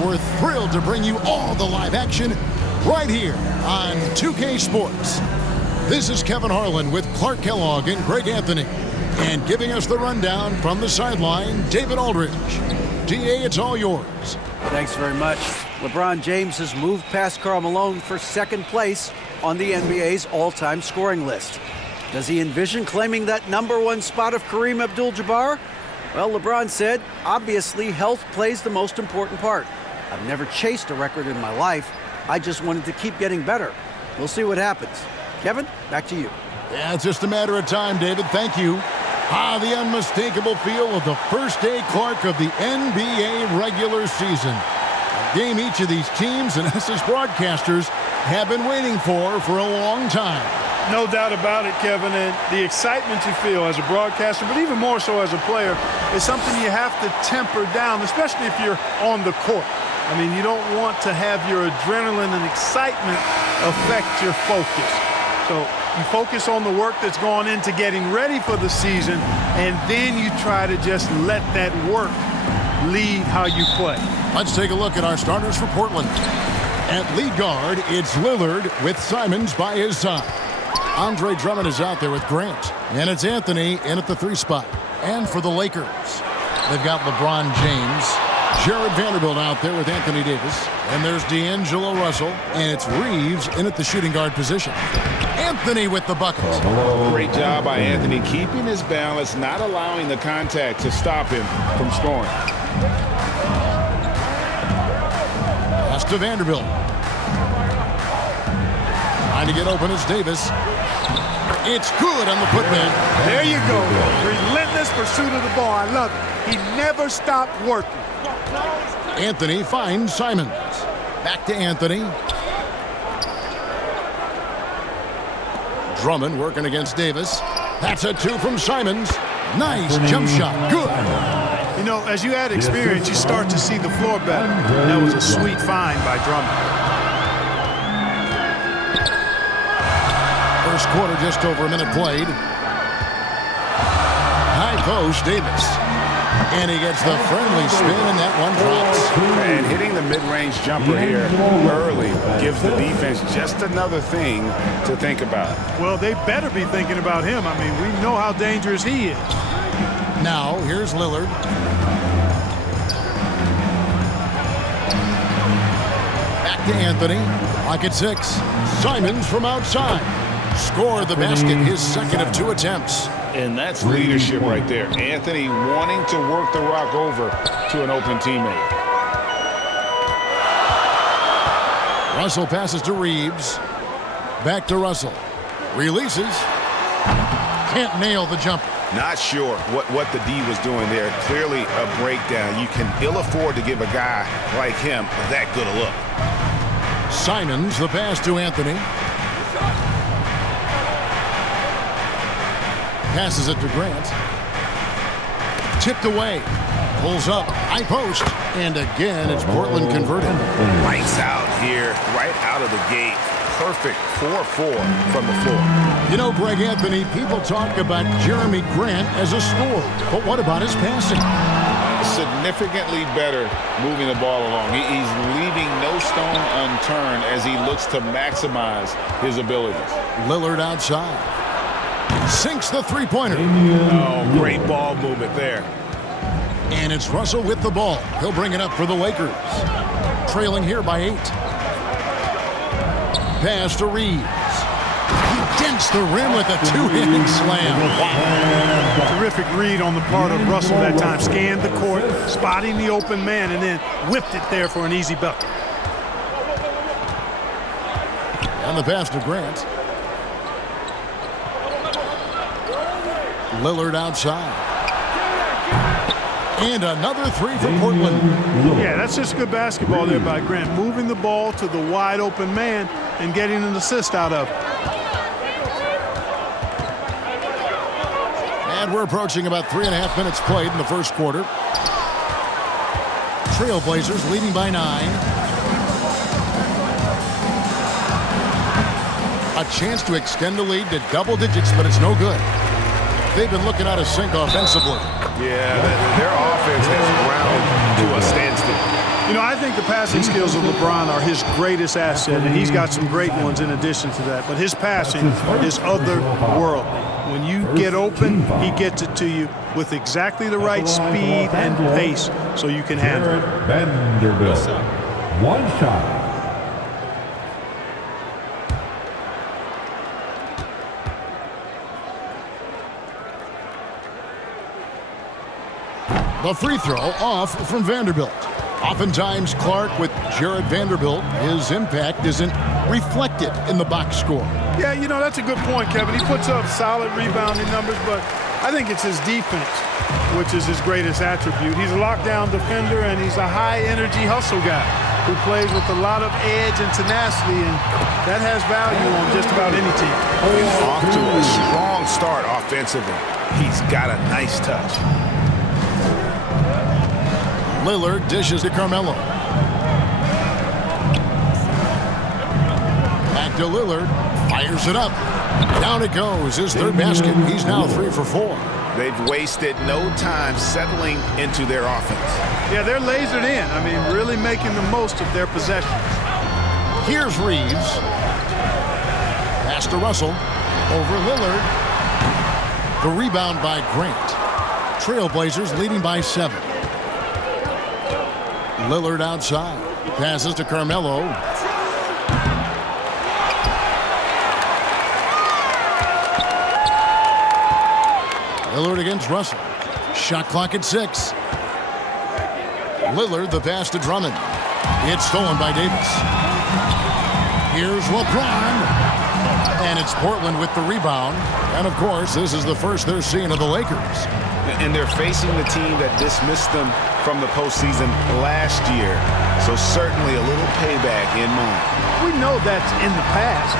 and we're thrilled to bring you all the live action right here on 2K Sports. This is Kevin Harlan with Clark Kellogg and Greg Anthony. And giving us the rundown from the sideline, David Aldridge. DA, it's all yours. Thanks very much. LeBron James has moved past Karl Malone for second place on the NBA's all-time scoring list. Does he envision claiming that #1 spot of Kareem Abdul-Jabbar? Well, LeBron said, obviously, health plays the most important part. I've never chased a record in my life. I just wanted to keep getting better. We'll see what happens. Kevin, back to you. Yeah, it's just a matter of time, David. Thank you. The unmistakable feel of the first day, Clark, of the NBA regular season. A game each of these teams and us as broadcasters have been waiting for a long time. No doubt about it, Kevin, and the excitement you feel as a broadcaster, but even more so as a player, is something you have to temper down, especially if you're on the court. I mean, you don't want to have your adrenaline and excitement affect your focus. So you focus on the work that's gone into getting ready for the season, and then you try to just let that work lead how you play. Let's take a look at our starters for Portland. At lead guard, it's Lillard with Simons by his side. Andre Drummond is out there with Grant. And it's Anthony in at the 3 spot. And for the Lakers, they've got LeBron James, Jared Vanderbilt out there with Anthony Davis. And there's D'Angelo Russell. And it's Reeves in at the shooting guard position. Anthony with the buckets. Great job by Anthony, keeping his balance, not allowing the contact to stop him from scoring. Pass to Vanderbilt. Trying to get open is Davis. It's good on the putback. There you go. Relentless pursuit of the ball. I love it. He never stopped working. Anthony finds Simons. Back to Anthony. Drummond working against Davis. That's a 2 from Simons. Nice jump shot. Good. You know, as you add experience, you start to see the floor better. That was a sweet find by Drummond. First quarter, just over a minute played. High post, Davis. And he gets the friendly spin, and that one drops. And hitting the mid-range jumper here early gives the defense just another thing to think about. Well, they better be thinking about him. I mean, we know how dangerous he is. Now, here's Lillard. Back to Anthony. Pocket 6. Simons from outside. Scored the basket, his second of 2 attempts. And that's leadership right there. Anthony wanting to work the rock over to an open teammate. Russell passes to Reeves. Back to Russell. Releases. Can't nail the jumper. Not sure what the D was doing there. Clearly a breakdown. You can ill afford to give a guy like him that good a look. Simons, the pass to Anthony. Passes it to Grant. Tipped away. Pulls up. High post. And again, it's Portland converted. Lights out here, right out of the gate. Perfect 4-4 from the floor. You know, Greg Anthony, people talk about Jeremy Grant as a scorer. But what about his passing? Significantly better moving the ball along. He's leaving no stone unturned as he looks to maximize his abilities. Lillard outside. Sinks the three-pointer. Oh, great ball movement there. And it's Russell with the ball. He'll bring it up for the Lakers. Trailing here by 8. Pass to Reeves. He dents the rim with a 2-handed slam. Wow. Terrific read on the part of Russell that time. Scanned the court, spotting the open man, and then whipped it there for an easy bucket. And the pass to Grant. Lillard outside. And another 3 for Portland. Yeah, that's just good basketball there by Grant. Moving the ball to the wide open man and getting an assist out of it. And we're approaching about 3.5 minutes played in the first quarter. Trailblazers leading by 9. A chance to extend the lead to double digits, but it's no good. They've been looking out of sync offensively. Yeah, their offense has ground to a standstill. You know, I think the passing skills of LeBron are his greatest asset, and he's got some great ones in addition to that. But his passing is otherworldly. When you get open, he gets it to you with exactly the right speed and pace so you can handle it. Vanderbilt, one shot. The free throw off from Vanderbilt. Oftentimes, Clark, with Jared Vanderbilt, his impact isn't reflected in the box score. Yeah, you know, that's a good point, Kevin. He puts up solid rebounding numbers, but I think it's his defense, which is his greatest attribute. He's a lockdown defender, and he's a high-energy hustle guy who plays with a lot of edge and tenacity, and that has value on just about any team. He's off to a strong start offensively. He's got a nice touch. Lillard dishes to Carmelo. Back to Lillard. Fires it up. Down it goes. His third basket. He's now 3 for 4. They've wasted no time settling into their offense. Yeah, they're lasered in. I mean, really making the most of their possession. Here's Reeves. Pass to Russell. Over Lillard. The rebound by Grant. Trailblazers leading by 7. Lillard outside. Passes to Carmelo. Lillard against Russell. Shot clock at 6. Lillard, the pass to Drummond. It's stolen by Davis. Here's LeBron. And it's Portland with the rebound. And, of course, this is the first they're seeing of the Lakers. And they're facing the team that dismissed them from the postseason last year. So certainly a little payback in mind. We know that's in the past.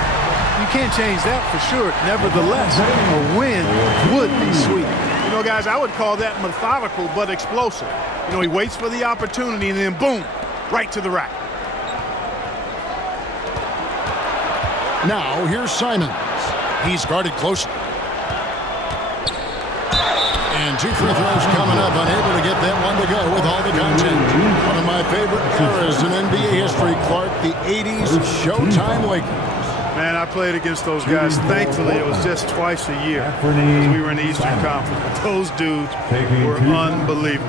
You can't change that for sure. Nevertheless, a win would be sweet. You know, guys, I would call that methodical but explosive. You know, he waits for the opportunity and then boom, right to the rack. Now, here's Simons. He's guarded closely. And 2 free throws coming up, unable to get that one to go with all the content. One of my favorite eras in NBA history, Clark, the 80s Showtime Lakers. Man, I played against those guys. Thankfully, it was just twice a year because we were in the Eastern Conference. But those dudes were unbelievable.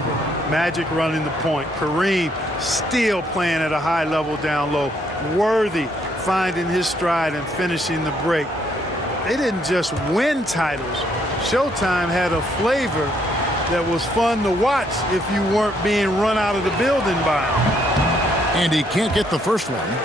Magic running the point. Kareem still playing at a high level down low. Worthy finding his stride and finishing the break. They didn't just win titles. Showtime had a flavor that was fun to watch if you weren't being run out of the building by him. And he can't get the first one.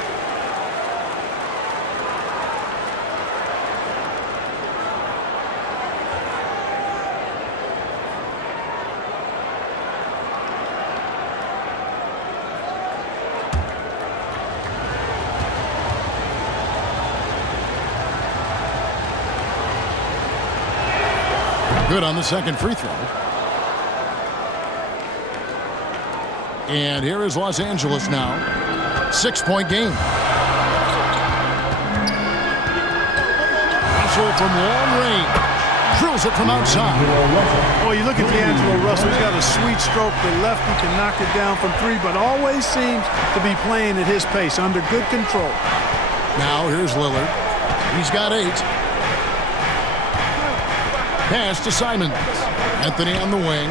Good on the second free throw. And here is Los Angeles now. 6-point game. Russell from long range. Drills it from outside. Oh, you look at D'Angelo Russell. He's got a sweet stroke. The lefty can knock it down from 3, but always seems to be playing at his pace, under good control. Now here's Lillard. He's got 8. Pass to Simons. Anthony on the wing.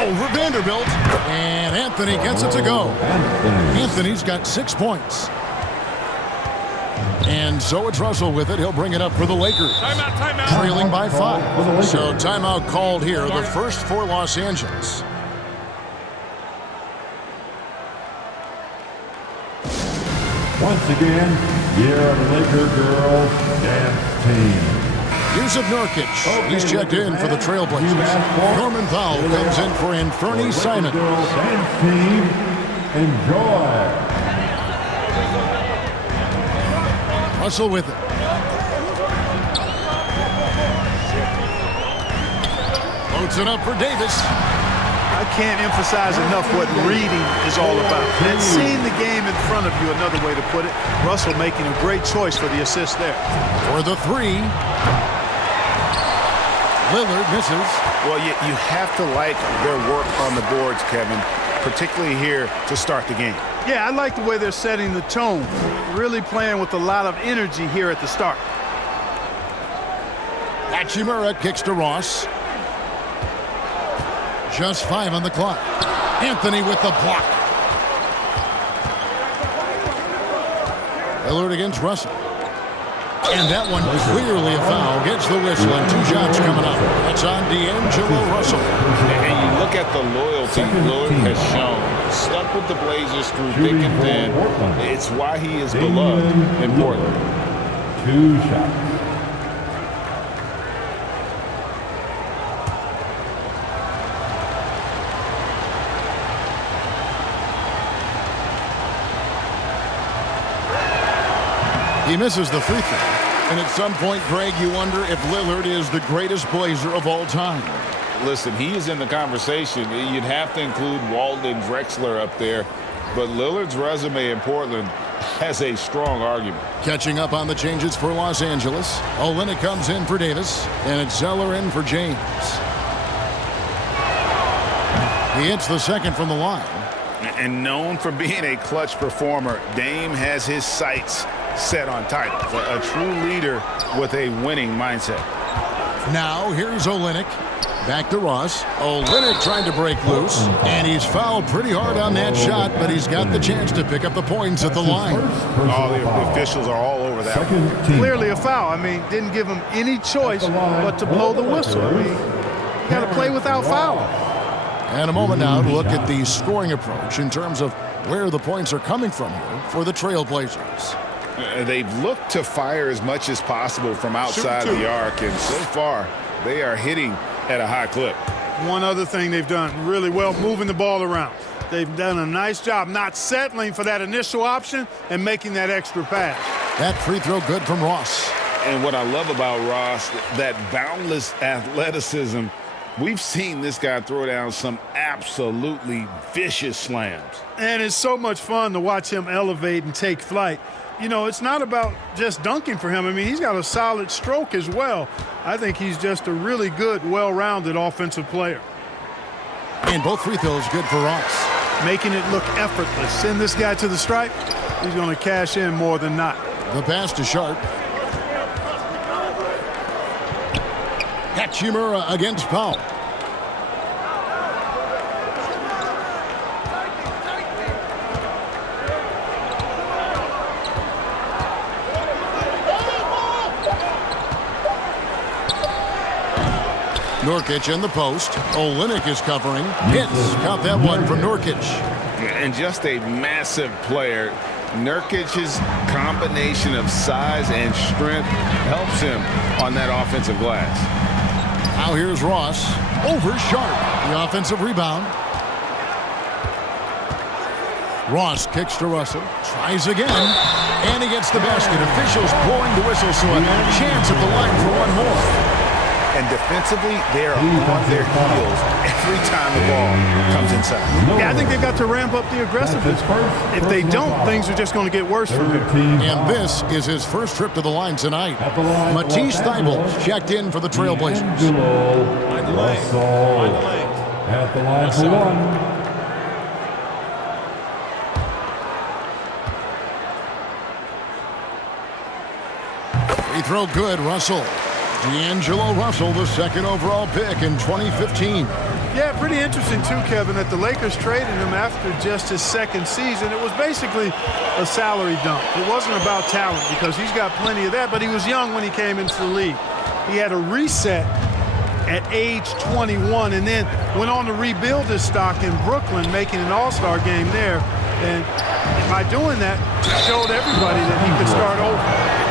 Over Vanderbilt. And Anthony gets it to go. Anthony's got 6 points. And so it's Russell with it. He'll bring it up for the Lakers. Timeout, timeout. Trailing by 5. So timeout called here. The first for Los Angeles. Once again, here are the Laker girls dance team. Yusuf Nurkic. He's checked in for the Trailblazers. Norman Powell comes in for Anthony Simons. Girls dance team, enjoy. Russell with it. Loads it up for Davis. I can't emphasize enough what reading is all about. And seeing the game in front of you, another way to put it. Russell making a great choice for the assist there. For the 3. Lillard misses. Well, you have to like their work on the boards, Kevin, particularly here to start the game. Yeah, I like the way they're setting the tone. Really playing with a lot of energy here at the start. Hachimura kicks to Ross. Just 5 on the clock. Anthony with the block. Lillard against Russell. And that one clearly a foul. Gets the whistle and 2 shots coming up. That's on D'Angelo Russell. And you look at the loyalty Lillard has shown. Stuck with the Blazers through thick and thin. It's why he is beloved in Portland. 2 shots. He misses the free throw. And at some point, Greg, you wonder if Lillard is the greatest Blazer of all time. Listen, he is in the conversation. You'd have to include Walden Drexler up there. But Lillard's resume in Portland has a strong argument. Catching up on the changes for Los Angeles. Olynyk comes in for Davis. And it's Zeller in for James. He hits the second from the line. And known for being a clutch performer, Dame has his sights set on titles. A true leader with a winning mindset. Now here's Olynyk. Back to Ross. Olynyk trying to break loose. And he's fouled pretty hard on that shot, but he's got the chance to pick up the points at the line. All the officials are all over that. Clearly a foul. I mean, didn't give him any choice but to blow the whistle. I mean, you got to play without fouling. And a moment now to look at the scoring approach in terms of where the points are coming from here for the Trailblazers. They've looked to fire as much as possible from outside the arc, and so far they are hitting at a high clip. One other thing they've done really well, moving the ball around. They've done a nice job not settling for that initial option and making that extra pass. That free throw good from Ross. And what I love about Ross, that boundless athleticism. We've seen this guy throw down some absolutely vicious slams. And it's so much fun to watch him elevate and take flight. You know, it's not about just dunking for him. I mean, he's got a solid stroke as well. I think he's just a really good, well-rounded offensive player. And both free throws good for Ross. Making it look effortless. Send this guy to the stripe, he's going to cash in more than not. The pass to Sharp. Hachimura against Powell. Nurkic in the post. Olynyk is covering. Hits. Got that one from Nurkic. And just a massive player. Nurkic's combination of size and strength helps him on that offensive glass. Now here's Ross. Over Sharp. The offensive rebound. Ross kicks to Russell. Tries again. And he gets the basket. Officials blowing the whistle, so a chance at the line for one more. And defensively, they're on their heels every time the ball comes inside. Yeah, I think they've got to ramp up the aggressiveness. If they don't, things are just going to get worse from here. And this is his first trip to the line tonight. Matisse Thybulle checked in for the Trailblazers. Russell at the line for one. Free throw good, Russell. D'Angelo Russell, the second overall pick in 2015. Yeah, pretty interesting too, Kevin, that the Lakers traded him after just his second season. It was basically a salary dump. It wasn't about talent because he's got plenty of that, but he was young when he came into the league. He had a reset at age 21 and then went on to rebuild his stock in Brooklyn, making an all-star game there. And by doing that, he showed everybody that he could start over.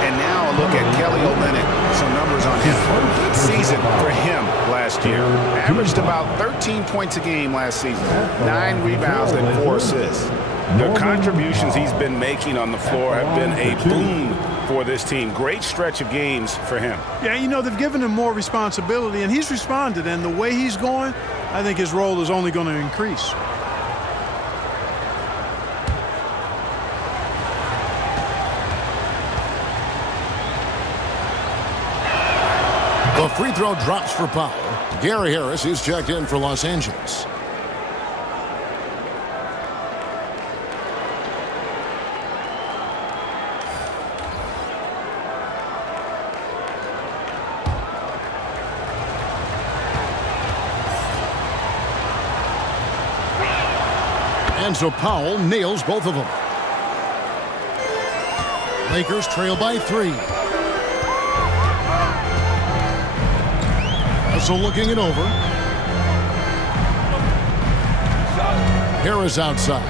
And now a look at Kelly Olynyk. Some numbers on him. Good season for him last year. Averaged about 13 points a game last season. 9 rebounds and 4 assists. The contributions he's been making on the floor have been a boon for this team. Great stretch of games for him. Yeah, you know, they've given him more responsibility, and he's responded. And the way he's going, I think his role is only going to increase. The free throw drops for Powell. Gary Harris is checked in for Los Angeles. And so Powell nails both of them. Lakers trail by 3. Russell looking it over. Harris outside.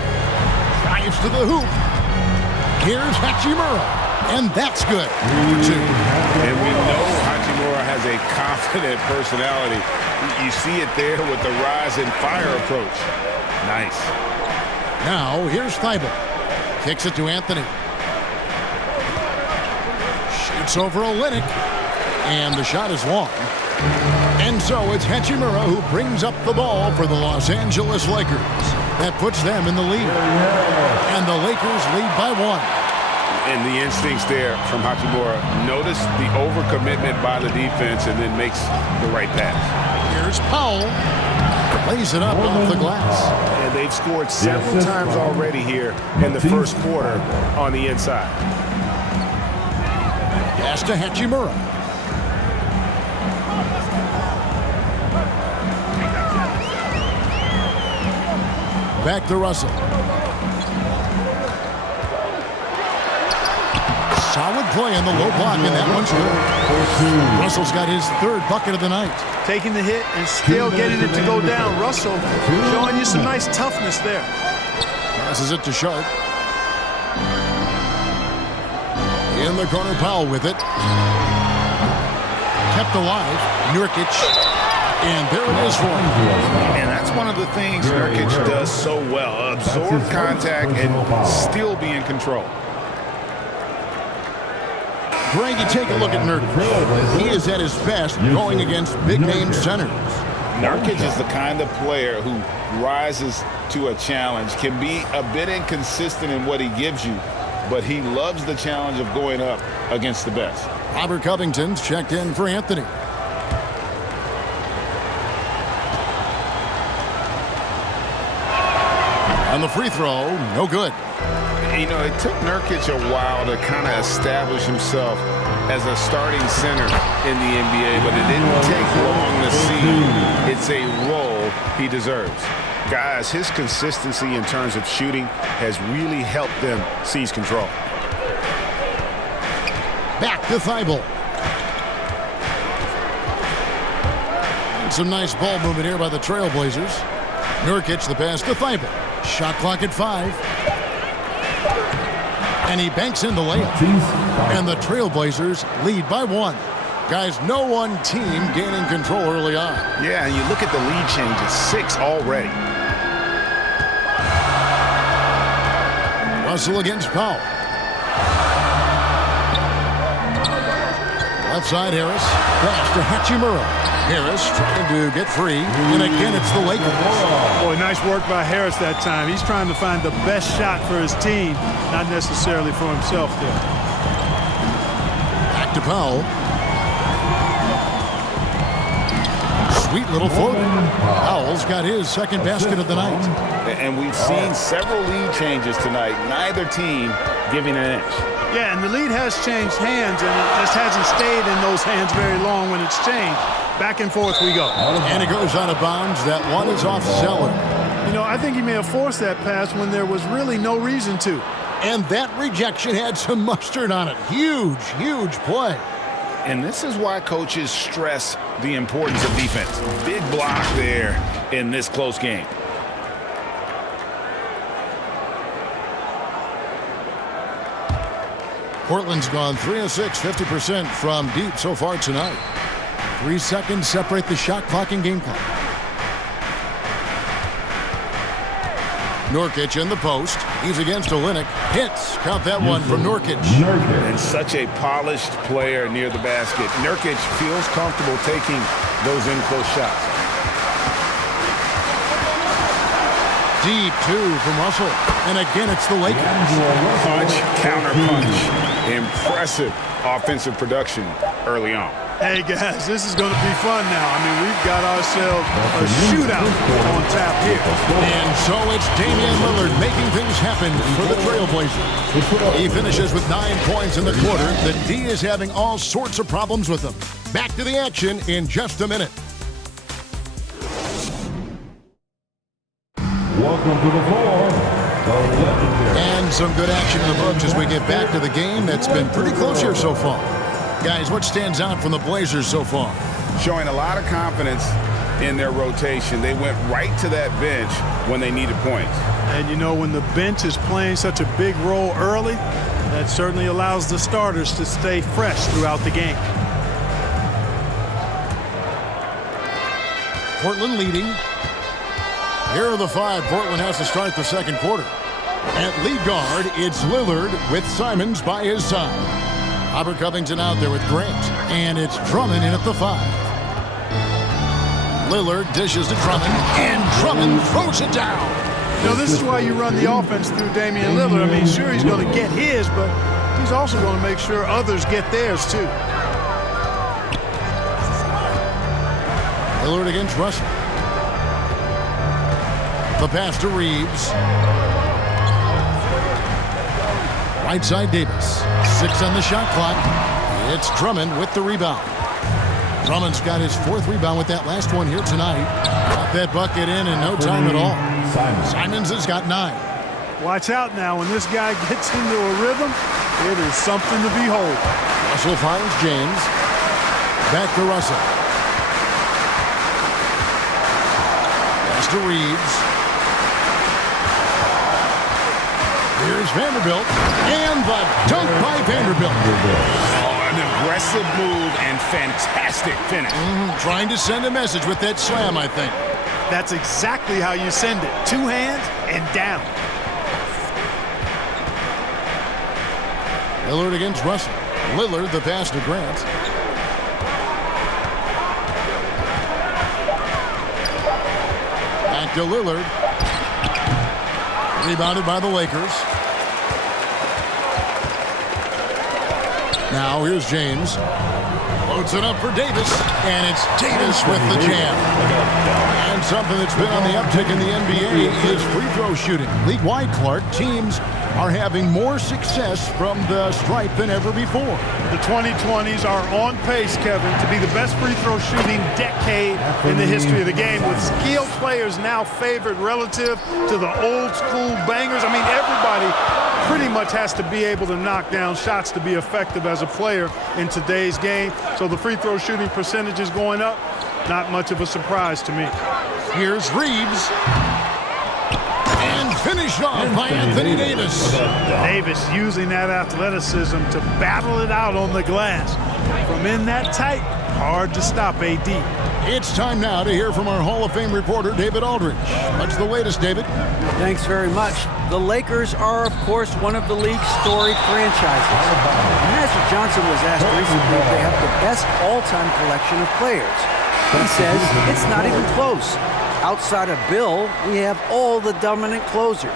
Drives to the hoop. Here's Hachimura. And that's good. For 2. And we know Hachimura has a confident personality. You see it there with the rise and fire approach. Nice. Now, here's Thibault. Kicks it to Anthony. Shoots over Olynyk. And the shot is long. And so it's Hachimura who brings up the ball for the Los Angeles Lakers. That puts them in the lead. And the Lakers lead by 1. And the instincts there from Hachimura. Notice the overcommitment by the defense and then makes the right pass. Here's Powell. Lays it up off the glass. And they've scored several times already here in the first quarter on the inside. Pass to Hachimura. Back to Russell. Solid play on the low block, and that one's good. Russell's got his 3rd bucket of the night. Taking the hit and still getting it to go down. Russell showing you some nice toughness there. Passes it to Sharp. In the corner, Powell with it. Kept alive. Nurkic. And there it is for him. And that's one of the things Nurkic does so well. Absorb contact and still be in control. Greg, you take a look at Nurkic. He is at his best going against big-name centers. Nurkic is the kind of player who rises to a challenge, can be a bit inconsistent in what he gives you, but he loves the challenge of going up against the best. Robert Covington's checked in for Anthony. And the free throw, no good. You know, it took Nurkic a while to kind of establish himself as a starting center in the NBA, but it didn't take long to see it's a role he deserves. Guys, his consistency in terms of shooting has really helped them seize control. Back to Thibault. And some nice ball movement here by the Trailblazers. Nurkic the pass to Thibault. Shot clock at 5. And he banks in the layup. And the Trailblazers lead by 1. Guys, no one team gaining control early on. Yeah, and you look at the lead change, it's 6 already. Russell against Powell. Left side, Harris. Pass to Hachimura. Harris trying to get free. And again, it's the Lakers. Boy, nice work by Harris that time. He's trying to find the best shot for his team, not necessarily for himself there. Back to Powell. Sweet little floater. Powell's got his 2nd basket of the night. And we've seen several lead changes tonight. Neither team giving an inch. Yeah, and the lead has changed hands, and it just hasn't stayed in those hands very long when it's changed. Back and forth we go. And it goes out of bounds. That one is off Zeller. You know, I think he may have forced that pass when there was really no reason to. And that rejection had some mustard on it. Huge, huge play. And this is why coaches stress the importance of defense. Big block there in this close game. Portland's gone 3 of 6, 50% from deep so far tonight. 3 seconds separate the shot clock and game clock. Nurkic in the post. He's against Olynyk. Hits. Count that one from Nurkic. And such a polished player near the basket. Nurkic feels comfortable taking those in-close shots. Deep 2 from Russell. And again, it's the Lakers. Punch, counter punch. Impressive offensive production early on. Hey, guys, this is going to be fun now. I mean, we've got ourselves a shootout on tap here. And so it's Damian Lillard making things happen for the Trailblazers. He finishes with 9 points in the quarter. The D is having all sorts of problems with him. Back to the action in just a minute. Welcome to the floor, the legendary. And some good action in the books as we get back to the game that's been pretty close here so far. Guys, what stands out from the Blazers so far? Showing a lot of confidence in their rotation. They went right to that bench when they needed points. And, you know, when the bench is playing such a big role early, that certainly allows the starters to stay fresh throughout the game. Portland leading. Here are the 5 Portland has to start the second quarter. At lead guard, it's Lillard with Simons by his side. Robert Covington out there with Grant. And it's Drummond in at the 5. Lillard dishes to Drummond, and Drummond throws it down. You know, this is why you run the offense through Damian Lillard. I mean, sure, he's going to get his, but he's also going to make sure others get theirs, too. Lillard against Russell. The pass to Reeves. Right side Davis. 6 on the shot clock. It's Drummond with the rebound. Drummond's got his 4th rebound with that last one here tonight. Got that bucket in no time at all. Simons has got 9. Watch out now. When this guy gets into a rhythm, it is something to behold. Russell finds James. Back to Russell. Pass to Reeves. Here's Vanderbilt, and the dunk by Vanderbilt. Oh, an aggressive move and fantastic finish. Trying to send a message with that slam, I think. That's exactly how you send it. 2 hands and down. Lillard against Russell. Lillard, the pass to Grant. Back to Lillard. Rebounded by the Lakers. Now here's James. Loads it up for Davis, and it's Davis with the jam. And something that's been on the uptick in the NBA is free throw shooting. League-wide, Clark, teams are having more success from the stripe than ever before. The 2020s are on pace, Kevin, to be the best free throw shooting decade in the history of the game, with skilled players now favored relative to the old school bangers. I mean, everybody pretty much has to be able to knock down shots to be effective as a player in today's game. So the free throw shooting percentage is going up. Not much of a surprise to me. Here's Reeves. And finished off by Anthony Davis. Davis using that athleticism to battle it out on the glass. From in that tight, hard to stop AD. It's time now to hear from our Hall of Fame reporter, David Aldridge. What's the latest, David? Thanks very much. The Lakers are, of course, one of the league's storied franchises. Magic Johnson was asked recently if they have the best all-time collection of players. He says it's not even close. Outside of Bill, we have all the dominant closers.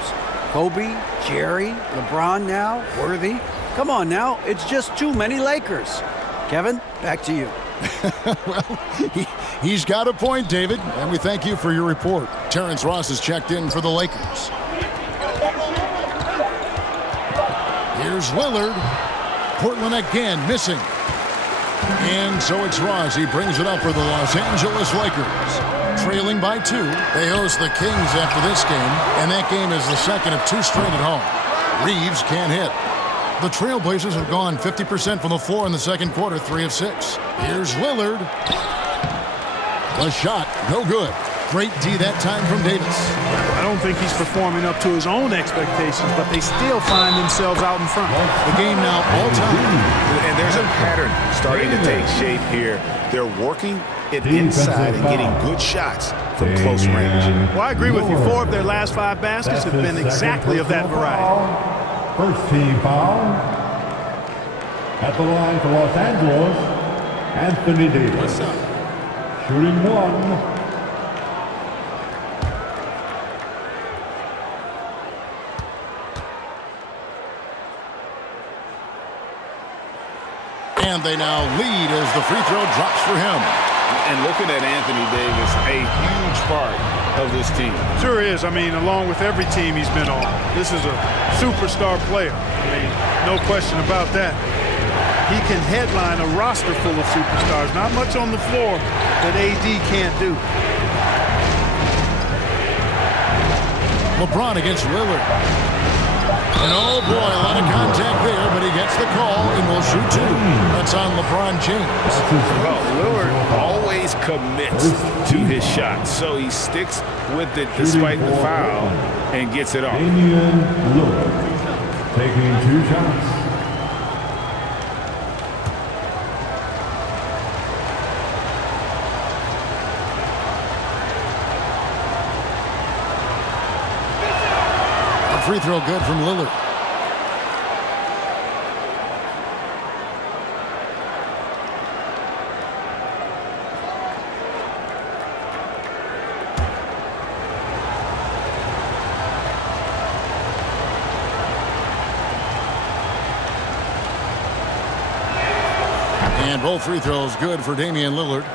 Kobe, Jerry, LeBron now, Worthy. Come on now, it's just too many Lakers. Kevin, back to you. Well, he's got a point, David, and we thank you for your report. Terrence Ross has checked in for the Lakers. Here's Lillard. Portland again missing. And so it's Ross. He brings it up for the Los Angeles Lakers. Trailing by 2. They host the Kings after this game, and that game is the second of 2 straight at home. Reeves can't hit. The Trailblazers have gone 50% from the floor in the second quarter, 3 of 6. Here's Lillard. The shot, no good. Great D that time from Davis. I don't think he's performing up to his own expectations, but they still find themselves out in front. The game now all time. And there's a pattern starting to take shape here. They're working it inside and getting good shots from close range. Well, I agree with you. 4 of their last 5 baskets have been exactly of that variety. First team foul. At the line for Los Angeles, Anthony Davis. Shooting 1. And they now lead as the free throw drops for him. And looking at Anthony Davis, a huge part of this team. Sure is. I mean, along with every team he's been on, this is a superstar player. I mean, no question about that. He can headline a roster full of superstars. Not much on the floor that AD can't do. LeBron against Lillard. And oh boy, a lot of contact there, but he gets the call and will shoot two. That's on LeBron James. Well, Lillard always commits to his shot, so he sticks with it despite the foul and gets it off. Damian Lillard taking 2 shots. Free throw good from Lillard. And both free throws good for Damian Lillard.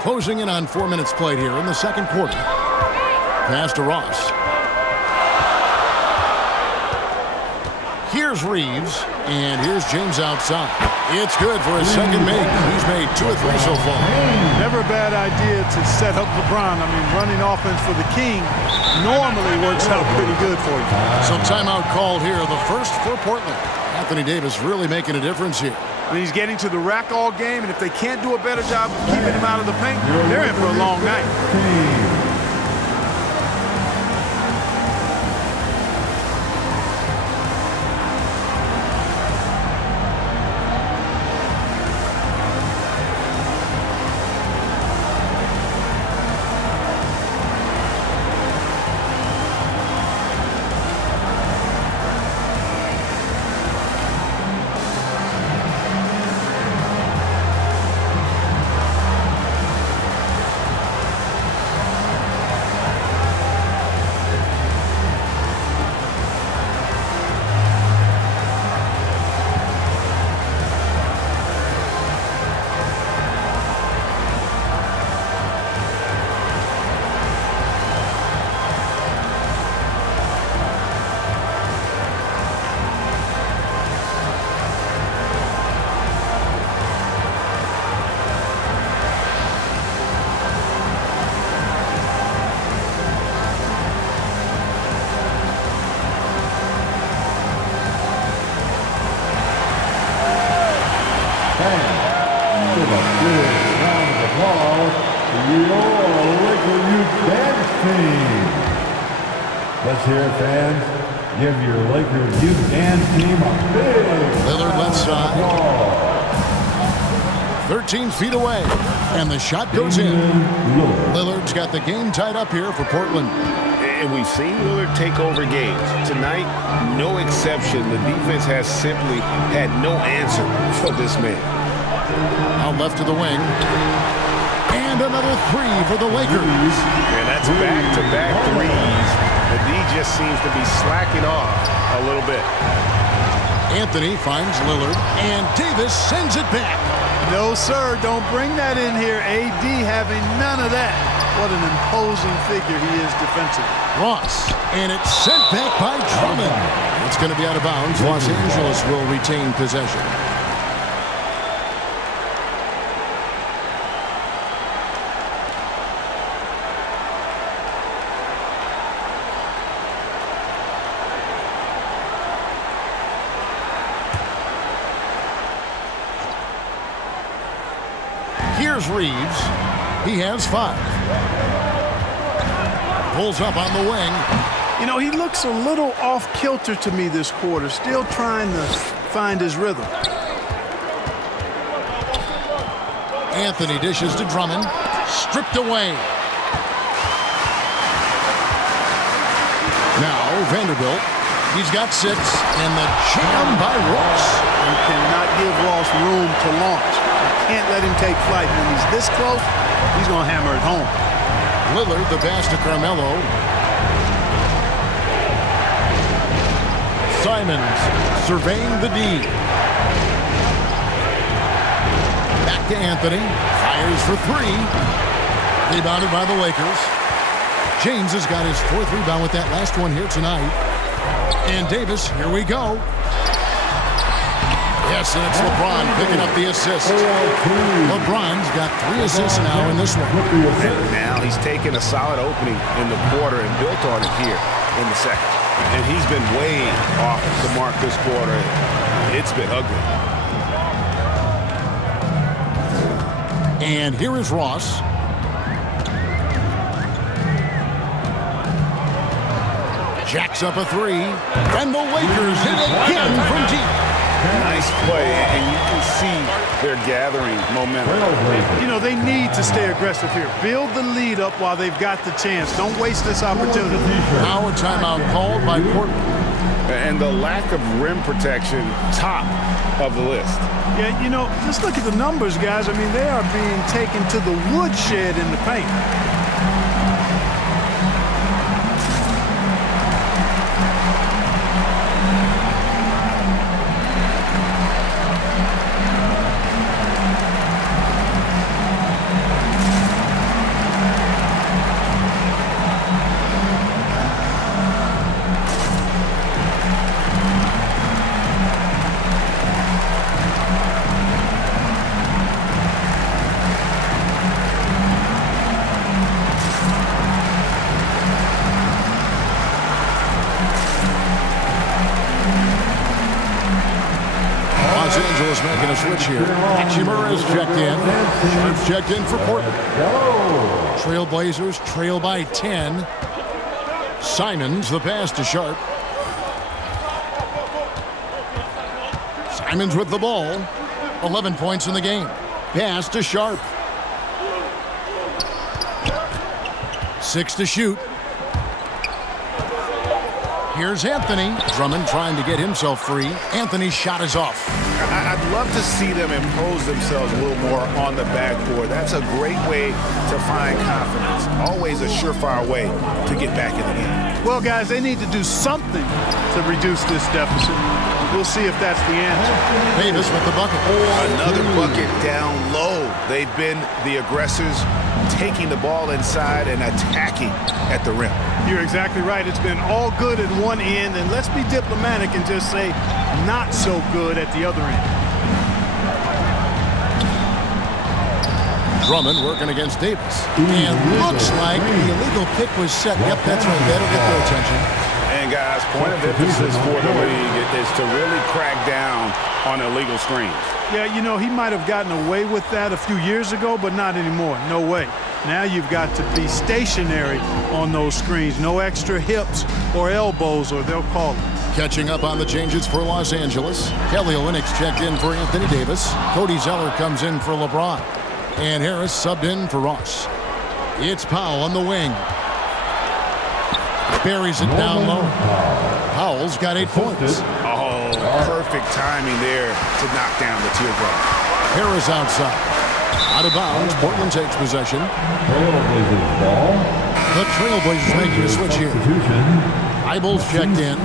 Closing in on 4 minutes played here in the second quarter. Pass to Ross. Here's Reeves, and here's James outside. It's good for his second make. He's made 2 of 3 so far. Never a bad idea to set up LeBron. I mean, running offense for the King normally works out pretty good for you. So timeout called here, the first for Portland. Anthony Davis really making a difference here. I mean, he's getting to the rack all game, and if they can't do a better job of keeping him out of the paint, they're in for a long night. Let's hear it, fans. Give your Lakers youth dance team a big Lillard left side. 13 feet away. And the shot goes in. Lillard's got the game tied up here for Portland. And we've seen Lillard take over games. Tonight, no exception. The defense has simply had no answer for this man. Out left to the wing. And another 3 for the Lakers. And that's back-to-back threes. The D just seems to be slacking off a little bit. Anthony finds Lillard, and Davis sends it back. No, sir, don't bring that in here. AD having none of that. What an imposing figure he is defensively. Ross, and it's sent back by Drummond. It's going to be out of bounds. Los Angeles will retain possession. Here's Reeves. He has 5. Pulls up on the wing. You know, he looks a little off-kilter to me this quarter, still trying to find his rhythm. Anthony dishes to Drummond. Stripped away. Now Vanderbilt. He's got 6, and the jam by Ross. You cannot give Ross room to launch. You can't let him take flight. When he's this close, he's going to hammer it home. Lillard, the pass to Carmelo. Simons surveying the D. Back to Anthony. Fires for three. Rebounded by the Lakers. James has got his 4th rebound with that last one here tonight. And Davis, here we go. Yes, and it's LeBron picking up the assist. LeBron's got 3 assists now in this one. And now he's taken a solid opening in the quarter and built on it here in the second. And he's been way off the mark this quarter. It's been ugly. And here is Ross. Jacks up a 3. And the Lakers hit again from deep. Nice play, and you can see they're gathering momentum. You know, they need to stay aggressive here. Build the lead up while they've got the chance. Don't waste this opportunity. Now a timeout called by Portland. And the lack of rim protection, top of the list. Yeah, you know, just look at the numbers, guys. I mean, they are being taken to the woodshed in the paint. Los Angeles making a switch here. Hachimura is checked in. Sharp's checked in for Portland. Trailblazers trail by 10. Simons, the pass to Sharp. Simons with the ball. 11 points in the game. Pass to Sharp. 6 to shoot. Here's Anthony. Drummond trying to get himself free. Anthony's shot is off. I'd love to see them impose themselves a little more on the backboard. That's a great way to find confidence. Always a surefire way to get back in the game. Well, guys, they need to do something to reduce this deficit. We'll see if that's the answer. Davis with the bucket. Another bucket down low. They've been the aggressors, taking the ball inside and attacking at the rim. You're exactly right. It's been all good at one end, and let's be diplomatic and just say not so good at the other end. Drummond working against Davis. And looks like the illegal pick was set. Yep, that's right. That'll get their attention. And guys, point of emphasis for the league is to really crack down on illegal screens. Yeah, you know, he might have gotten away with that a few years ago, but not anymore. No way. Now you've got to be stationary on those screens. No extra hips or elbows, or they'll call it. Catching up on the changes for Los Angeles. Kelly Olynyk checked in for Anthony Davis. Cody Zeller comes in for LeBron. And Harris subbed in for Ross. It's Powell on the wing. Buries it down low. Powell's got 8 points. Oh, perfect timing there to knock down the teardrop. Harris outside. Out of bounds. Portland takes possession. Trailblazers ball. The Trailblazers making a switch here. Eibel's checked in.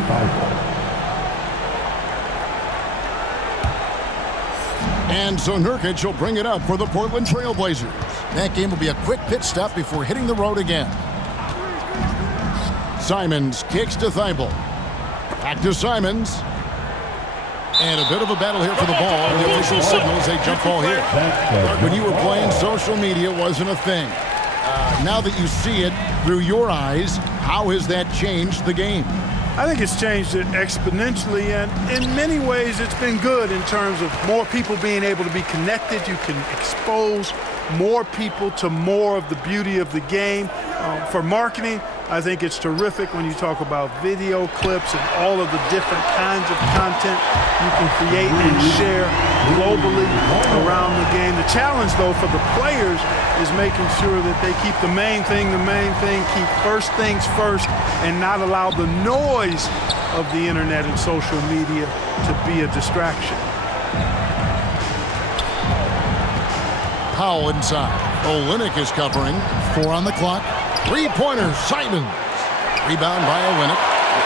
And so Nurkic will bring it up for the Portland Trailblazers. That game will be a quick pit stop before hitting the road again. Simons kicks to Thibault. Back to Simons. And a bit of a battle here for the ball. The official signals a jump ball here. When you were playing, social media wasn't a thing. Now that you see it through your eyes, how has that changed the game? I think it's changed it exponentially, and in many ways it's been good in terms of more people being able to be connected. You can expose more people to more of the beauty of the game. For marketing, I think it's terrific when you talk about video clips and all of the different kinds of content you can create and share globally around the game. The challenge, though, for the players is making sure that they keep the main thing, keep first things first, and not allow the noise of the internet and social media to be a distraction. Powell inside. Olynyk is covering. 4 on the clock. Three-pointer, Simons. Rebound by Olynyk.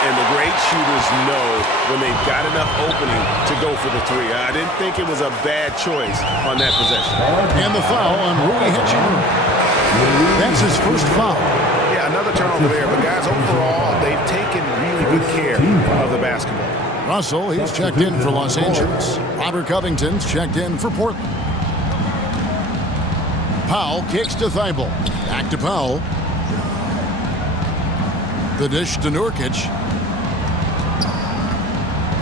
And the great shooters know when they've got enough opening to go for the three. I didn't think it was a bad choice on that possession. And the foul on Rui Hachimura. That's his first foul. Yeah, another turnover there. But, guys, overall, they've taken really good care of the basketball. Russell, he's checked in for Los Angeles. Robert Covington's checked in for Portland. Powell kicks to Thibault. Back to Powell. The dish to Nurkic.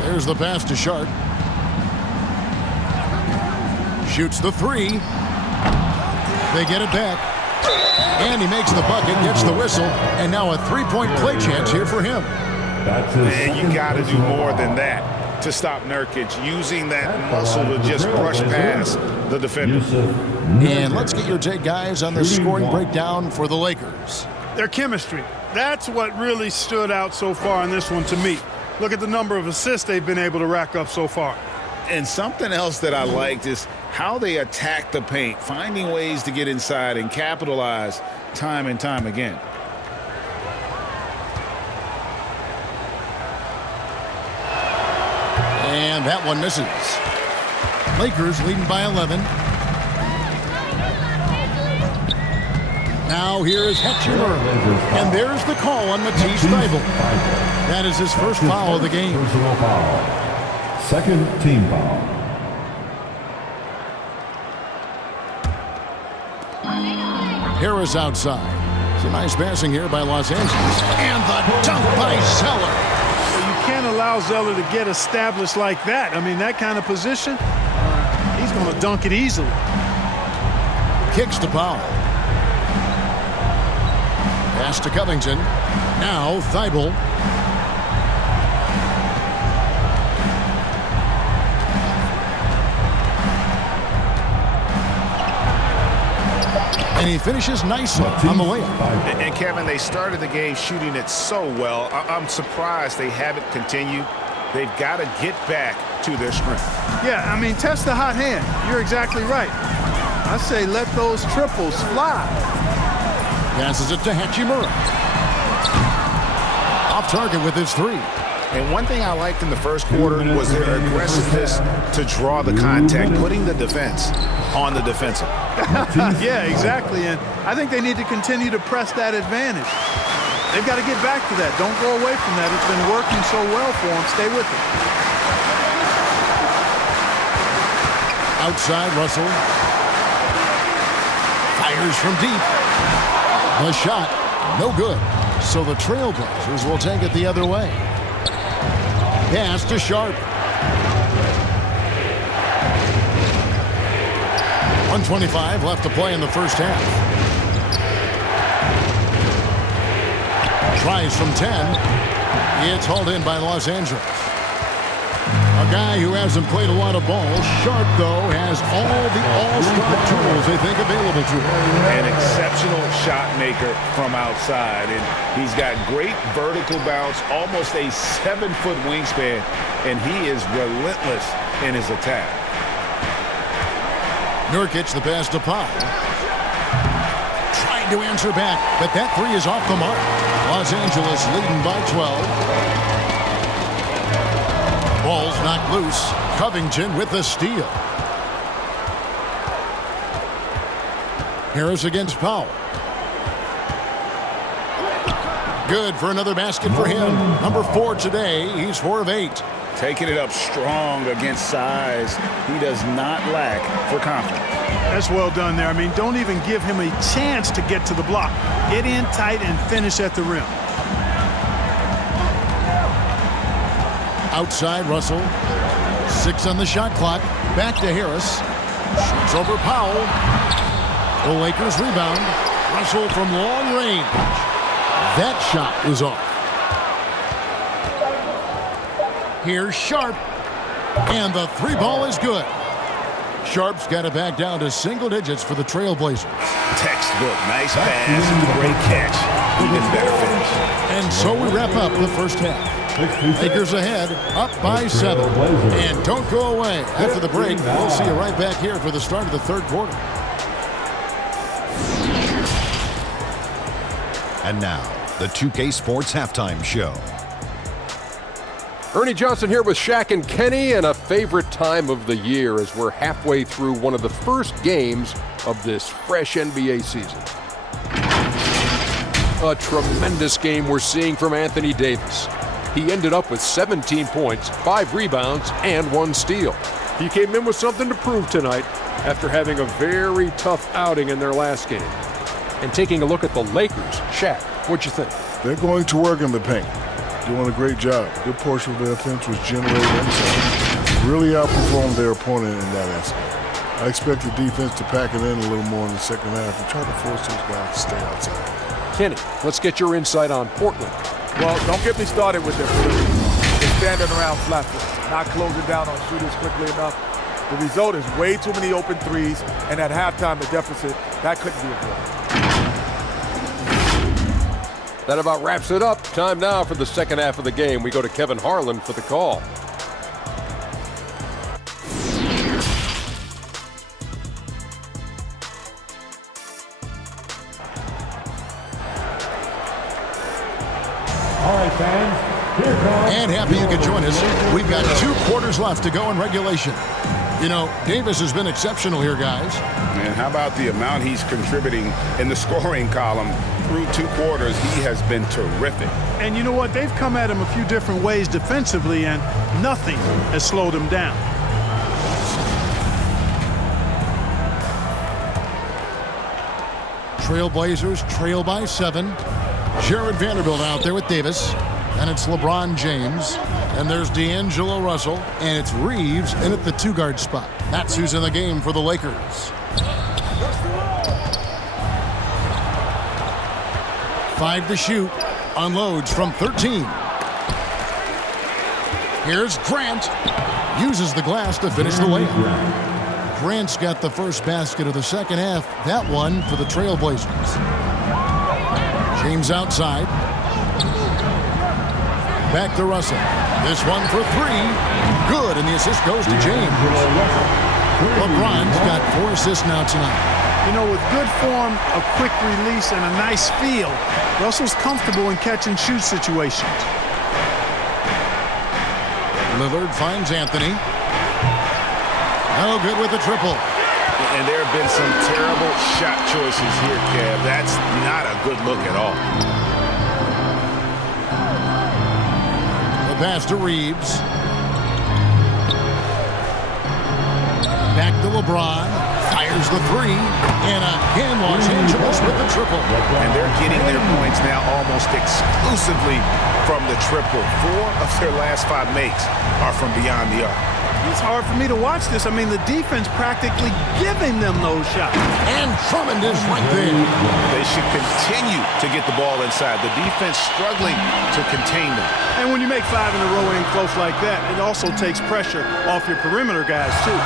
There's the pass to Sharp. Shoots the three. They get it back. And he makes the bucket, gets the whistle, and now a three-point play chance here for him. And you got to do more than that to stop Nurkic, using that muscle to just brush past the defender. And let's get your take, guys, on the scoring breakdown for the Lakers. Their chemistry. That's what really stood out so far in this one to me. Look at the number of assists they've been able to rack up so far. And something else that I liked is how they attack the paint, finding ways to get inside and capitalize time and time again. And that one misses. Lakers leading by 11. Now here is Hachimura. And there's the call on Matisse Thybulle. That is his first foul of the game. Personal foul. Second team foul. Harris outside. It's a nice passing here by Los Angeles. And the dunk by Zeller. You can't allow Zeller to get established like that. I mean, that kind of position, he's going to dunk it easily. Kicks to Powell. Pass to Covington. Now Thybulle. And he finishes nicely on the layup. And Kevin, they started the game shooting it so well. I'm surprised they haven't continued. They've got to get back to their strength. Yeah, I mean, test the hot hand. You're exactly right. I say let those triples fly. Passes it to Hachimura. Off target with his three. And one thing I liked in the first quarter was their aggressiveness to draw the contact, putting the defense on the defensive. Yeah, exactly. And I think they need to continue to press that advantage. They've got to get back to that. Don't go away from that. It's been working so well for them. Stay with it. Outside, Russell. Fires from deep. The shot, no good. So the Trailblazers will take it the other way. Pass to Sharp. 1:25 left to play in the first half. Tries from 10. It's hauled in by Los Angeles. A guy who hasn't played a lot of ball. Sharp, though, has all the all-star tools they think available to him. An exceptional shot maker from outside. And he's got great vertical bounce, almost a 7-foot wingspan, and he is relentless in his attack. Nurkic, the pass to Powell. Trying to answer back, but that three is off the mark. Los Angeles leading by 12. Ball's knocked loose. Covington with the steal. Harris against Powell. Good for another basket for him. Number 4 today. He's 4 of 8. Taking it up strong against size. He does not lack for confidence. That's well done there. I mean, don't even give him a chance to get to the block. Get in tight and finish at the rim. Outside, Russell. 6 on the shot clock. Back to Harris. Shoots over Powell. The Lakers rebound. Russell from long range. That shot is off. Here's Sharp. And the three ball is good. Sharp's got it back down to single digits for the Trailblazers. Textbook. Nice pass. Great catch. Even better finish. And so we wrap up the first half. Lakers ahead, up by 7. And don't go away. After the break, we'll see you right back here for the start of the third quarter. And now, the 2K Sports Halftime Show. Ernie Johnson here with Shaq and Kenny, and a favorite time of the year as we're halfway through one of the first games of this fresh NBA season. A tremendous game we're seeing from Anthony Davis. He ended up with 17 points, 5 rebounds, and 1 steal. He came in with something to prove tonight after having a very tough outing in their last game. And taking a look at the Lakers, Shaq, what'd you think? They're going to work in the paint. Doing a great job. Good portion of their offense was generated inside. Really outperformed their opponent in that aspect. I expect the defense to pack it in a little more in the second half and try to force those guys to stay outside. Kenny, let's get your insight on Portland. Well, don't get me started with their perimeter. They're standing around flat-footed, not closing down on shooters quickly enough. The result is way too many open threes, and at halftime, the deficit, that couldn't be avoided. That about wraps it up. Time now for the second half of the game. We go to Kevin Harlan for the call. All right, fans, here comes... And happy you could join us. We've got 2 quarters left to go in regulation. You know, Davis has been exceptional here, guys. And how about the amount he's contributing in the scoring column through 2 quarters? He has been terrific. And you know what? They've come at him a few different ways defensively, and nothing has slowed him down. Trailblazers trail by 7. Jared Vanderbilt out there with Davis. And it's LeBron James. And there's D'Angelo Russell. And it's Reeves in at the 2-guard spot. That's who's in the game for the Lakers. 5 to shoot. Unloads from 13. Here's Grant. Uses the glass to finish the layup. Grant's got the first basket of the second half. That one for the Trailblazers. James outside. Back to Russell. This one for 3. Good, and the assist goes to James. LeBron's got 4 assists now tonight. You know, with good form, a quick release, and a nice feel, Russell's comfortable in catch-and-shoot situations. Lillard finds Anthony. No good with the triple. And there have been some terrible shot choices here, Kev. That's not a good look at all. The pass to Reeves. Back to LeBron. Fires the 3. And again, Los Angeles with the triple. And they're getting their points now almost exclusively from the triple. 4 of their last 5 makes are from beyond the arc. It's hard for me to watch this. I mean, the defense practically giving them those shots. And Drummond is right there. They should continue to get the ball inside. The defense struggling to contain them. And when you make 5 in a row in close like that, it also takes pressure off your perimeter guys, too.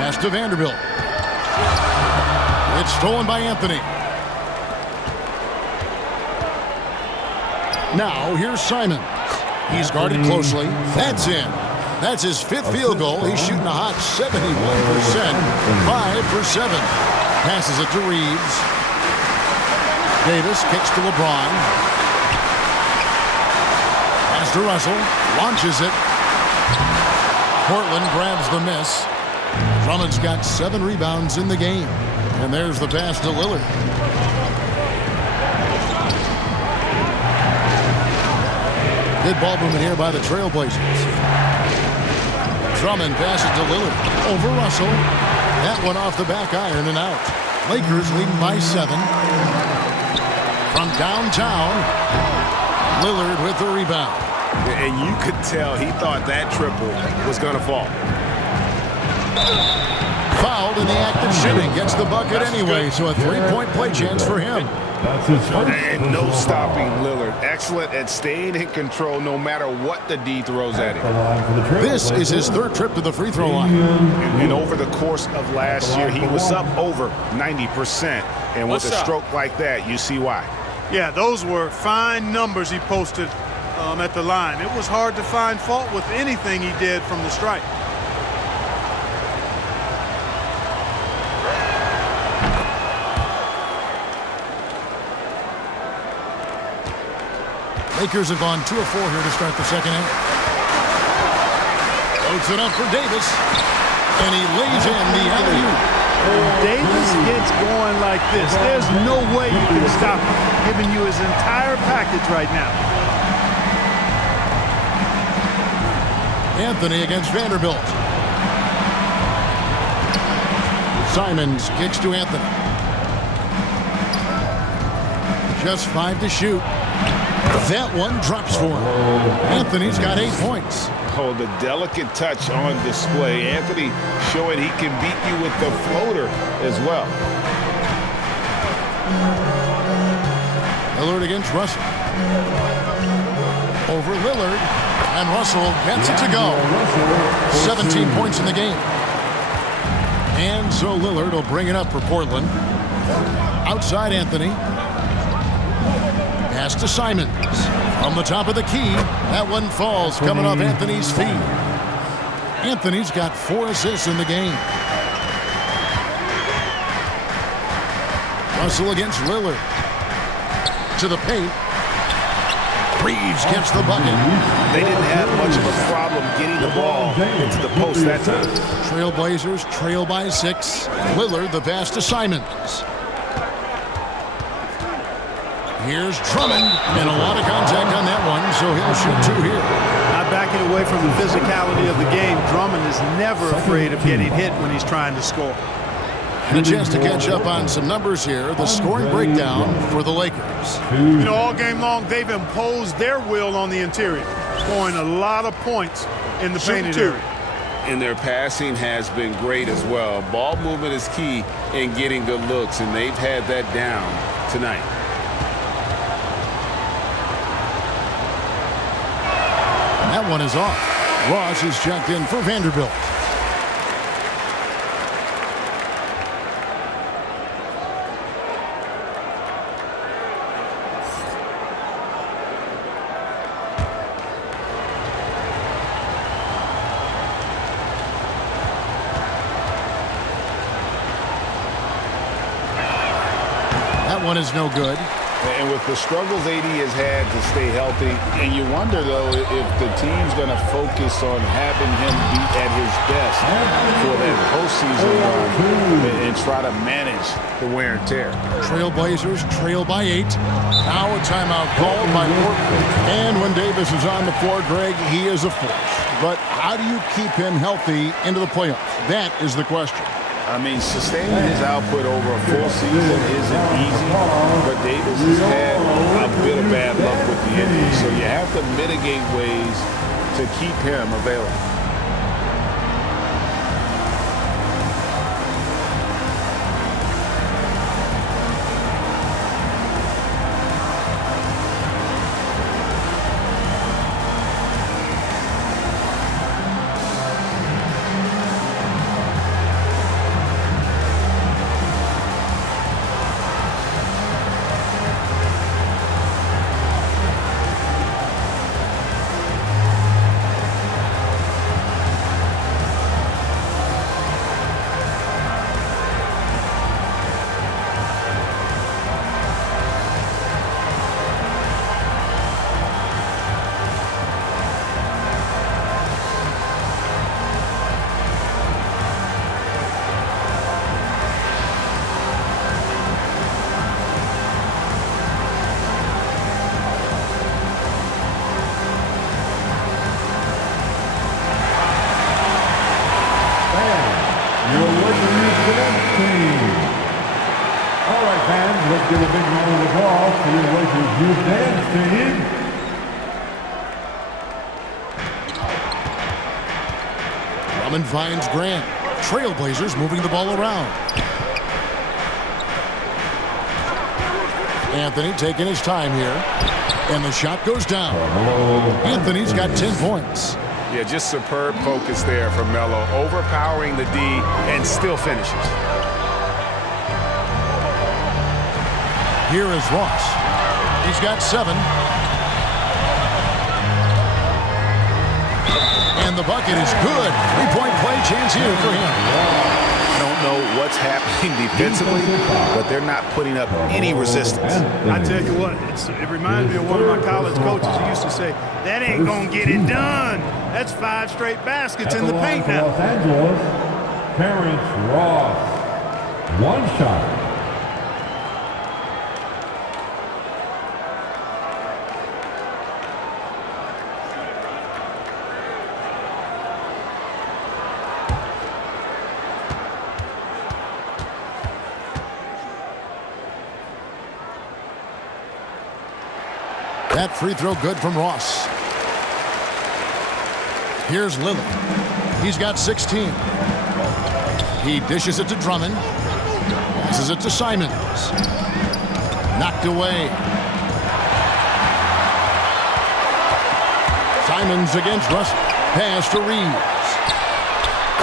Pass to Vanderbilt. It's stolen by Anthony. Now, here's Simon. He's guarded closely. That's in. That's his 5th field goal. He's shooting a hot 71%. 5 for 7. Passes it to Reeves. Davis kicks to LeBron. Pass to Russell. Launches it. Portland grabs the miss. Drummond's got 7 rebounds in the game. And there's the pass to Lillard. Good ball movement here by the Trailblazers. Drummond passes to Lillard. Over Russell. That one off the back iron and out. Lakers leading by 7. From downtown, Lillard with the rebound. And you could tell he thought that triple was going to fall. Fouled in the act of shooting. Gets the bucket anyway, so a 3-point play chance for him. That's his first. And no stopping Lillard. Excellent at staying in control no matter what the D throws at him. This is his 3rd trip to the free throw line. And over the course of last year, he was up over 90%. And with a stroke like that, you see why. Yeah, those were fine numbers he posted at the line. It was hard to find fault with anything he did from the stripe. Lakers have gone 2 of 4 here to start the second half. Loads it up for Davis. And he lays in the alley-oop. Davis gets going like this. There's no way you can stop him, giving you his entire package right now. Anthony against Vanderbilt. Simons kicks to Anthony. Just 5 to shoot. That one drops for him. Anthony's got 8 points. Oh, the delicate touch on display. Anthony showing he can beat you with the floater as well. Lillard against Russell. Over Lillard. And Russell gets it to go. 17 points in the game. And so Lillard will bring it up for Portland. Outside Anthony. Pass to Simons. From the top of the key. That one falls coming off Anthony's feet. Anthony's got 4 assists in the game. Russell against Lillard. To the paint. Reeves gets the bucket. They didn't have much of a problem getting the ball into the post that time. Trailblazers trail by 6. Lillard the pass to Simons. Here's Drummond, and a lot of contact on that one, so he'll shoot 2 here. Not backing away from the physicality of the game. Drummond is never afraid of getting hit when he's trying to score. And a chance to catch up on some numbers here. The scoring breakdown for the Lakers. You know, all game long, they've imposed their will on the interior, scoring a lot of points in the painted area. And their passing has been great as well. Ball movement is key in getting good looks, and they've had that down tonight. That one is off. Ross is checked in for Vanderbilt. That one is no good. And with the struggles AD has had to stay healthy, and you wonder, though, if the team's going to focus on having him be at his best for that postseason run and try to manage the wear and tear. Trailblazers trail by 8. Now a timeout called by Portland. And when Davis is on the floor, Greg, he is a force. But how do you keep him healthy into the playoffs? That is the question. I mean, sustaining his output over a full season isn't easy, but Davis has had a bit of bad luck with the injury, so you have to mitigate ways to keep him available. Let's give a big round of applause to your Lakers youth dance team. Drummond finds Grant. Trailblazers moving the ball around. Anthony taking his time here. And the shot goes down. Anthony's got 10 points. Yeah, just superb focus there from Melo, overpowering the D and still finishes. Here is Ross. He's got 7. And the bucket is good. 3-point play chance here for him. know what's happening defensively, but they're not putting up any resistance. I tell you what, it reminds me of one of my college coaches who used to say, that ain't going to get it done. That's 5 straight baskets in the paint now. Los Angeles, Terrence Ross. 1 shot. That free throw good from Ross. Here's Lillard. He's got 16. He dishes it to Drummond. Passes it to Simons. Knocked away. Simons against Russell. Pass to Reeves.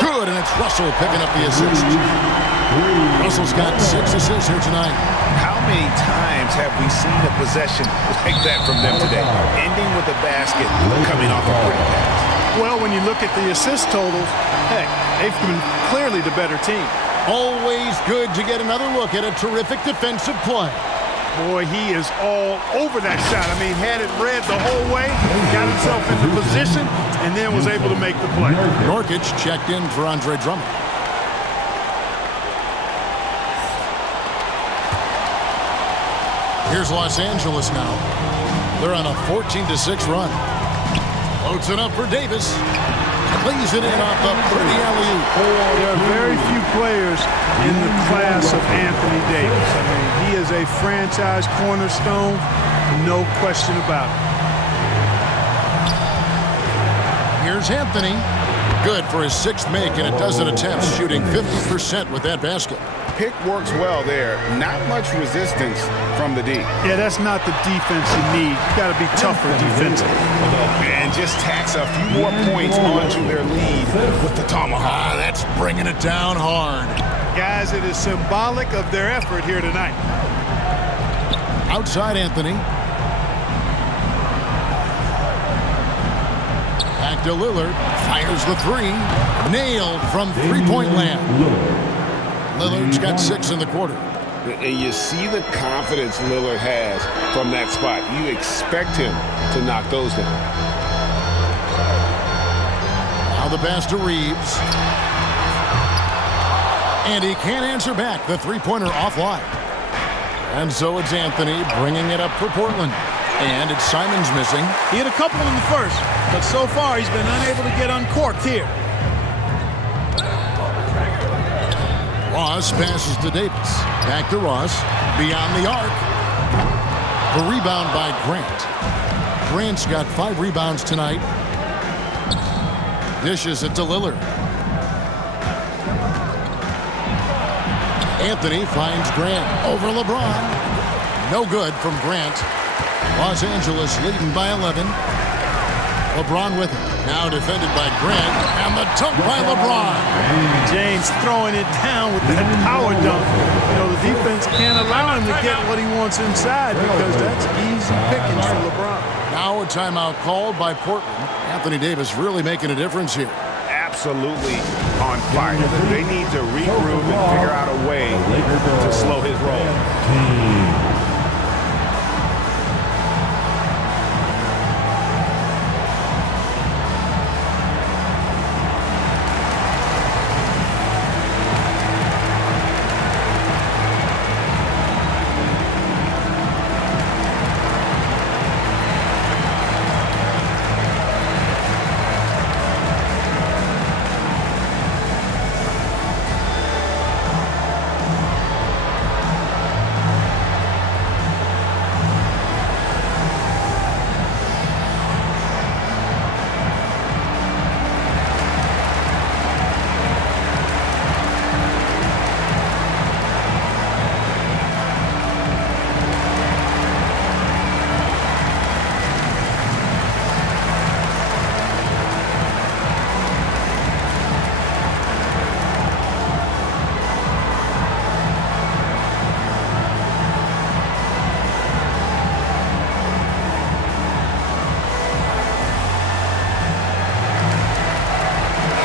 Good, and it's Russell picking up the assist. Russell's got 6 assists here tonight. How many times have we seen a possession like that from them today? Ending with a basket, coming off a quick pass. Well, when you look at the assist totals, heck, they've been clearly the better team. Always good to get another look at a terrific defensive play. Boy, he is all over that shot. I mean, had it read the whole way, got himself into position, and then was able to make the play. Nurkic checked in for Andre Drummond. Here's Los Angeles now. They're on a 14-6 run. Loads it up for Davis. Lays it in off the pretty alley-oop. There are very few players in the class of Anthony Davis. I mean, he is a franchise cornerstone, no question about it. Here's Anthony. Good for his 6th make and a dozen attempts, shooting 50% with that basket. Pick works well there. Not much resistance from the D. Yeah, that's not the defense you need. You got to be tougher defensively. And just tax a few more points onto their lead with the tomahawk. That's bringing it down hard. Guys, it is symbolic of their effort here tonight. Outside Anthony. Back to Lillard. Fires the 3. Nailed from three-point land. Lillard's got 6 in the quarter. And you see the confidence Lillard has from that spot. You expect him to knock those down. Now the pass to Reeves. And he can't answer back. The three-pointer offline. And so it's Anthony bringing it up for Portland. And it's Simons missing. He had a couple in the first, but so far he's been unable to get uncorked here. Ross passes to Davis. Back to Ross. Beyond the arc. The rebound by Grant. Grant's got 5 rebounds tonight. Dishes it to Lillard. Anthony finds Grant over LeBron. No good from Grant. Los Angeles leading by 11. LeBron with it. Now defended by Grant. And the dunk by LeBron. James throwing it down with that power dunk. You know, the defense can't allow him to get what he wants inside because that's easy pickings for LeBron. Now a timeout called by Portland. Anthony Davis really making a difference here. Absolutely on fire. They need to regroup and figure out a way to slow his roll.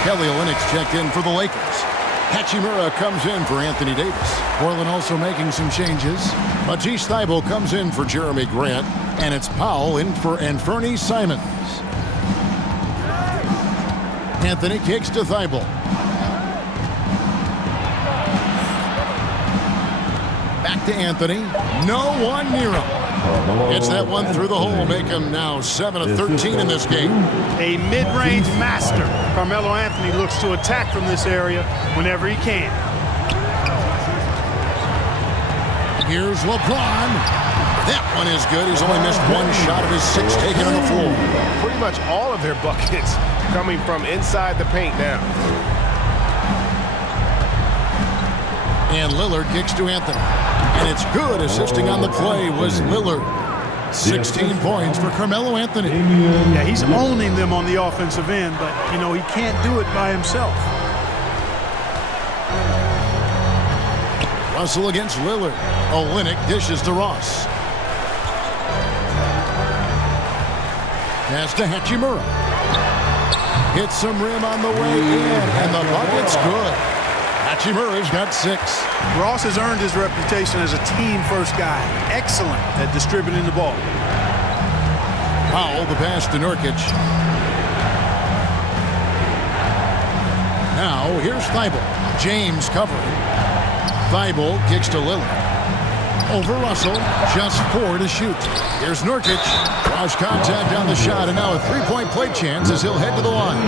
Kelly Olynyk checked in for the Lakers. Hachimura comes in for Anthony Davis. Portland also making some changes. Matisse Thybulle comes in for Jeremy Grant. And it's Powell in for Anfernee Simons. Anthony kicks to Thybulle. Back to Anthony. No one near him. It's that one through the hole. Make him now 7 of 13 in this game. A mid-range master. Carmelo Anthony looks to attack from this area whenever he can. Here's LeBron. That one is good. He's only missed one shot of his 6 taken on the floor. Pretty much all of their buckets coming from inside the paint now. And Lillard kicks to Anthony. And it's good. Assisting on the play was Lillard. 16 points for Carmelo Anthony. Yeah, he's owning them on the offensive end, but, you know, he can't do it by himself. Russell against Lillard. Olynyk dishes to Ross. Pass to Hachimura. Hits some rim on the way in, and the bucket's good. Hachimura's got 6. Ross has earned his reputation as a team-first guy. Excellent at distributing the ball. Powell, the pass to Nurkic. Now, here's Thybulle. James covering. Thybulle kicks to Lillard. Over Russell, just 4 to shoot. Here's Nurkic. Lost contact on the shot, and now a 3-point play chance as he'll head to the line.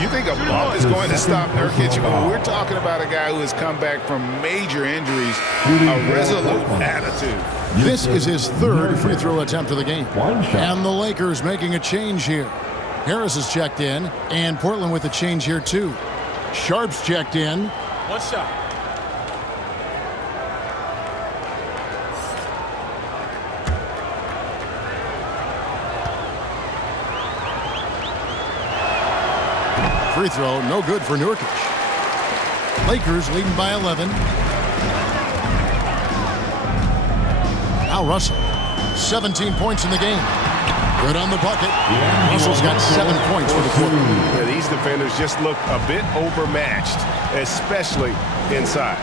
You think a bump is going to stop Nurkic? We're talking about a guy who has come back from major injuries, a resolute attitude. This is his 3rd free throw attempt of the game. And the Lakers making a change here. Harris is checked in, and Portland with a change here too. Sharp's checked in. One shot. Free throw, no good for Nurkic. Lakers leading by 11. Now Russell, 17 points in the game. Good on the bucket. Russell's got 7 points for the quarter. Yeah, these defenders just look a bit overmatched, especially inside.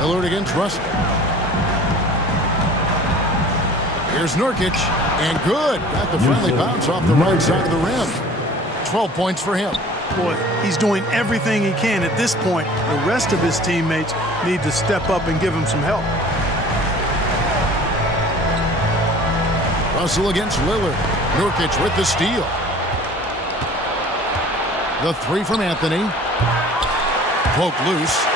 Lillard against Russell. Here's Nurkic, and good. Got the friendly bounce off the right side of the rim. 12 points for him. Boy, he's doing everything he can at this point. The rest of his teammates need to step up and give him some help. Russell against Lillard. Nurkic with the steal. The 3 from Anthony. Poke loose.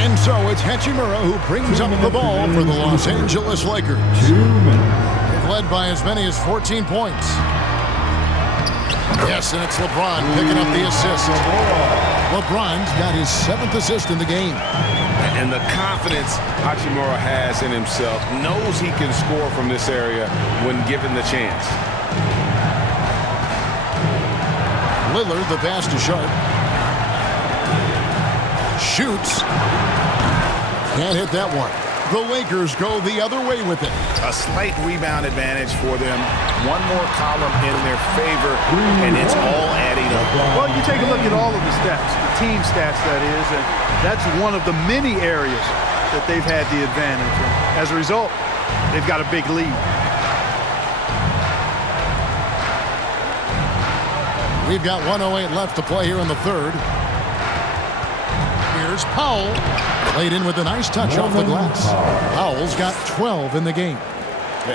And so it's Hachimura who brings up the ball for the Los Angeles Lakers. They've led by as many as 14 points. Yes, and it's LeBron picking up the assist. LeBron's got his 7th assist in the game. And the confidence Hachimura has in himself, knows he can score from this area when given the chance. Lillard, the pass to Sharp. Shoots. Can't hit that one. The Lakers go the other way with it. A slight rebound advantage for them. One more column in their favor, and it's all adding up. Well, you take a look at all of the stats, the team stats, that is, and that's one of the many areas that they've had the advantage. And as a result, they've got a big lead. We've got 1:08 left to play here in the 3rd. Here's Powell. Laid in with a nice touch off the glass. Powell's got 12 in the game.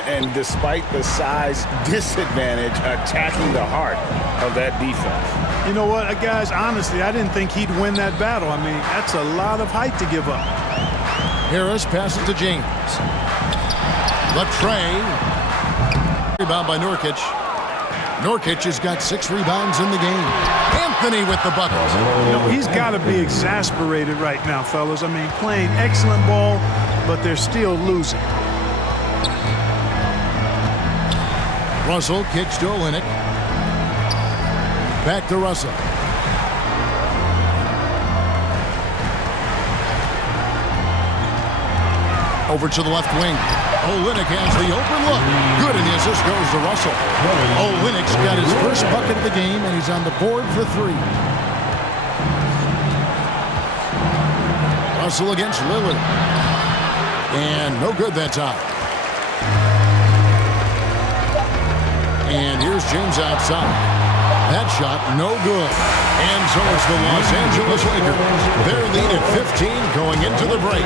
And despite the size disadvantage, attacking the heart of that defense. You know what, guys, honestly, I didn't think he'd win that battle. I mean, that's a lot of height to give up. Harris passes to James. Latrey. Rebound by Nurkic. Nurkic has got 6 rebounds in the game. Anthony with the bucket. You know, he's got to be exasperated right now, fellas. I mean, playing excellent ball, but they're still losing. Russell kicks to Olynyk. Back to Russell. Over to the left wing. Olynyk has the open look. Good, and the assist goes to Russell. Olynyk's got his first bucket of the game, and he's on the board for 3. Russell against Lillard. And no good that time. And here's James outside. That shot, no good. And so it's the Los Angeles Lakers. Their lead at 15 going into the break.